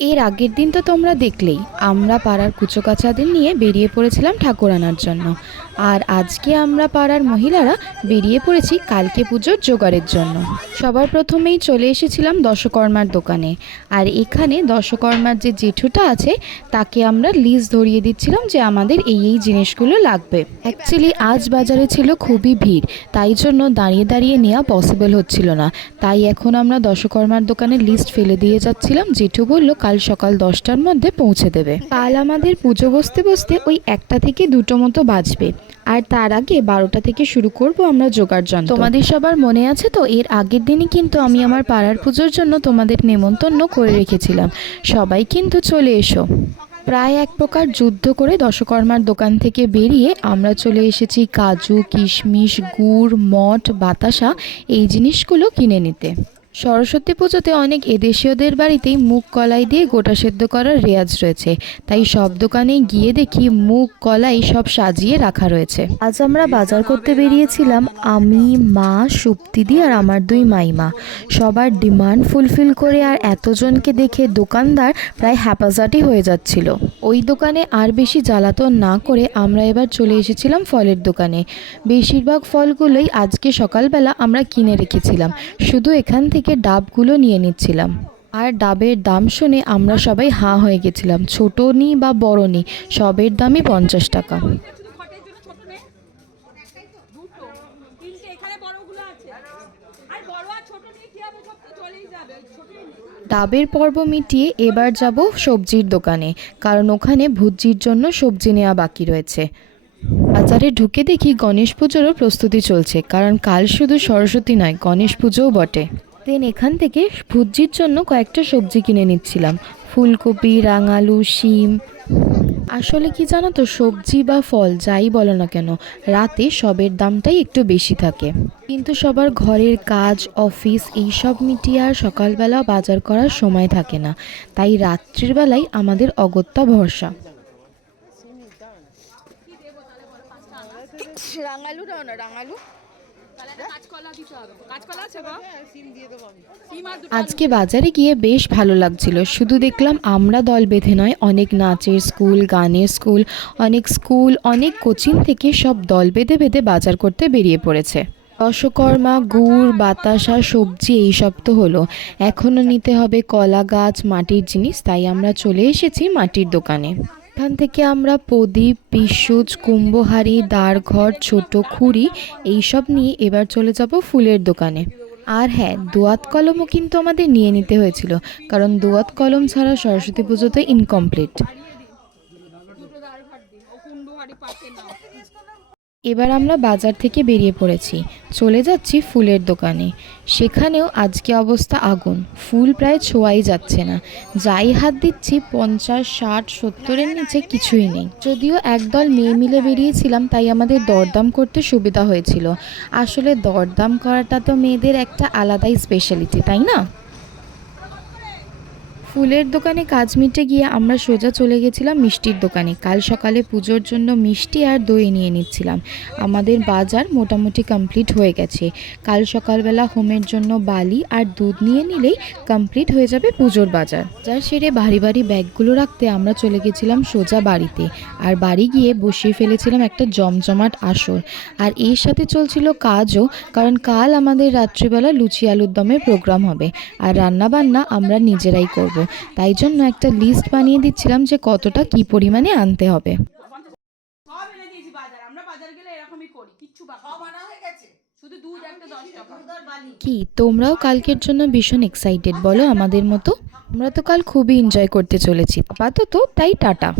এর আগের দিন তো তোমরা দেখলেই, আমরা পাড়ার কুচোকাচাদের নিয়ে বেরিয়ে পড়েছিলাম ঠাকুর আনার জন্য। আর আজকে আমরা পাড়ার মহিলারা বেরিয়ে পড়েছি কালকে পুজোর জোগাড়ের জন্য। সবার প্রথমেই চলে এসেছিলাম দশকর্মার দোকানে। আর এখানে দশকর্মার যে জেঠুটা আছে, তাকে আমরা লিস্ট ধরিয়ে দিচ্ছিলাম যে আমাদের এই এই জিনিসগুলো লাগবে। অ্যাকচুয়ালি আজ বাজারে ছিল খুবই ভিড়, তাই জন্য দাঁড়িয়ে দাঁড়িয়ে নেওয়া পসিবল হচ্ছিল না। তাই এখন আমরা দশকর্মার দোকানে লিস্ট ফেলে দিয়ে যাচ্ছিলাম। জেঠু বলল কাল সকাল দশটার মধ্যে পৌঁছে দেবে। কাল আমাদের পুজো বসতে বসতে ওই একটা থেকে দুটো মতো বাজবে। আর তার আগে বারোটা থেকে শুরু করব আমরা জোগাড় যন্ত্র। তোমাদের সবার মনে আছে তো? এর আগের দিনই কিন্তু আমি আমার পাড়ার পুজোর জন্য তোমাদের নেমন্তন্ন করে রেখেছিলাম। সবাই কিন্তু চলে এসো। প্রায় এক প্রকার যুদ্ধ করে দশকর্মার দোকান থেকে বেরিয়ে আমরা চলে এসেছি কাজু, কিশমিশ, গুড়, মঠ, বাতাসা, এই জিনিসগুলো কিনে নিতে। সরস্বতী পুজোতে অনেক এদেশীয়দের বাড়িতেই মুগ কলাই দিয়ে গোটা সেদ্ধ করার রেয়াজ রয়েছে। তাই সব দোকানে গিয়ে দেখি মুগ কলাই সব সাজিয়ে রাখা রয়েছে। আজ আমরা বাজার করতে বেরিয়েছিলাম আমি, মা সুপ্তিদি আর আমার দুই মাইমা। সবার ডিমান্ড ফুলফিল করে আর এতজনকে দেখে দোকানদার প্রায় হ্যাপাজাটি হয়ে যাচ্ছিল। ওই দোকানে আর বেশি জ্বালাতন না করে আমরা এবার চলে এসেছিলাম ফলের দোকানে। বেশিরভাগ ফলগুলোই আজকে সকালবেলা আমরা কিনে রেখেছিলাম। শুধু এখান থেকে ডাবগুলো নিয়ে নিচ্ছিলাম। আর ডাবের দাম শুনে আমরা সবাই হাঁ হয়ে গেছিলাম, ছোট নি বা বড় নি, সবের দামই পঞ্চাশ টাকা। ডাবের পর্ব মিটিয়ে এবার যাব সবজির দোকানে, কারণ ওখানে ভুজির জন্য সবজি নেওয়া বাকি রয়েছে। বাজারে ঢুকে দেখি গণেশ পুজোরও প্রস্তুতি চলছে, কারণ কাল শুধু সরস্বতী নয়, গণেশ পুজোও বটে। দেন এখান থেকে ভুজির জন্য কয়েকটা সবজি কিনে নিচ্ছিলাম। ফুলকপি, রাঙালু, শিম। আসলে কি জানো তো, সবজি বা ফল যাই বলো না কেন, রাতে সবের দামটাই একটু বেশি থাকে। কিন্তু সবার ঘরের কাজ, অফিস এই সব মিটিয়ে আর সকালবেলা বাজার করার সময় থাকে না। তাই রাত্রির বেলায় আমাদের অগত্যা ভরসা। রাঙালু রাঙালু? আজকে বাজারে গিয়ে বেশ ভালো লাগছিল। শুধু দেখলাম আমরা দল বেঁধে নয় অনেক নাচের স্কুল গানের স্কুল অনেক স্কুল অনেক কোচিং থেকে সব দল বেঁধে বেঁধে বাজার করতে বেরিয়ে পড়েছে। দশকর্মা গুড় বাতাসা সবজি এইসব তো হলো। এখনও নিতে হবে কলা গাছ মাটির জিনিস তাই আমরা চলে এসেছি মাটির দোকানে। এখান থেকে আমরা প্রদীপ পিসুজ কুম্ভহারি দাঁড়ঘর ছোট খুঁড়ি এইসব নিয়ে এবার চলে যাব ফুলের দোকানে। আর হ্যাঁ দোয়াত কলমও কিন্তু আমাদের নিয়ে নিতে হয়েছিল, কারণ দোয়াত কলম ছাড়া সরস্বতী পুজোতে ইনকমপ্লিট এবার আমরা বাজার থেকে বেরিয়ে পড়েছি। চলে যাচ্ছি ফুলের দোকানে। সেখানেও আজকে অবস্থা আগুন। ফুল প্রায় ছোঁয়াই যাচ্ছে না। যাই হাত দিচ্ছি, পঞ্চাশ, ষাট, সত্তরের নিচে কিছুই নেই। যদিও একদল মেয়ে মিলে বেরিয়েছিলাম, তাই আমাদের দরদাম করতে সুবিধা হয়েছিল। আসলে দরদাম করাটা তো মেয়েদের একটা আলাদাই স্পেশালিটি তাই না? ফুলের দোকানে কাজ মিটে গিয়ে আমরা সোজা চলে গেছিলাম মিষ্টির দোকানে। কাল সকালে পুজোর জন্য মিষ্টি আর দই নিয়ে নিচ্ছিলাম। আমাদের বাজার মোটামুটি কমপ্লিট হয়ে গেছে। কাল সকালবেলা হোমের জন্য বালি আর দুধ নিয়ে নিলেই কমপ্লিট হয়ে যাবে পুজোর বাজার। যার সেরে ভারী ভারী ব্যাগগুলো রাখতে আমরা চলে গেছিলাম সোজা বাড়িতে। আর বাড়ি গিয়ে বসিয়ে ফেলেছিলাম একটা জমজমাট আসর। আর এর সাথে চলছিল কাজও, কারণ কাল আমাদের রাত্রিবেলা লুচি আলুর দমের প্রোগ্রাম হবে। আর রান্না বান্না আমরা নিজেরাই করব। তাই জন্য একটা লিস্ট বানিয়ে দিচ্ছিলাম যে কতটা কি পরিমাণে আনতে হবে। কি, তোমরাও কালকের জন্য ভীষণ এক্সাইটেড বলো আমাদের মতো? আমরা তো কাল খুবই এনজয় করতে চলেছি। আপাতত তাই টাটা।